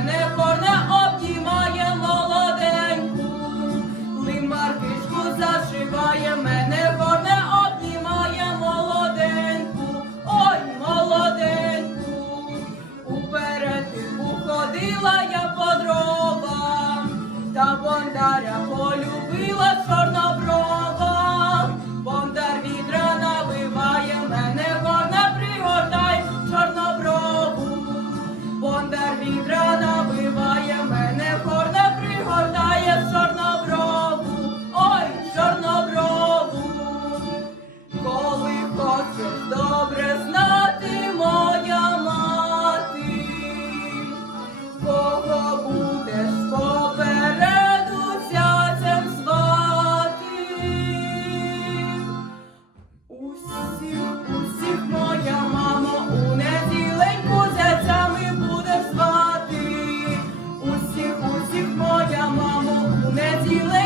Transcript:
мене хорне обнімає молоденьку, лимаркичку зашиває. Мене, хорне обнімає молоденьку, ой молоденьку, уперед ходила я по дровам, та бондаря полюбила чорного. you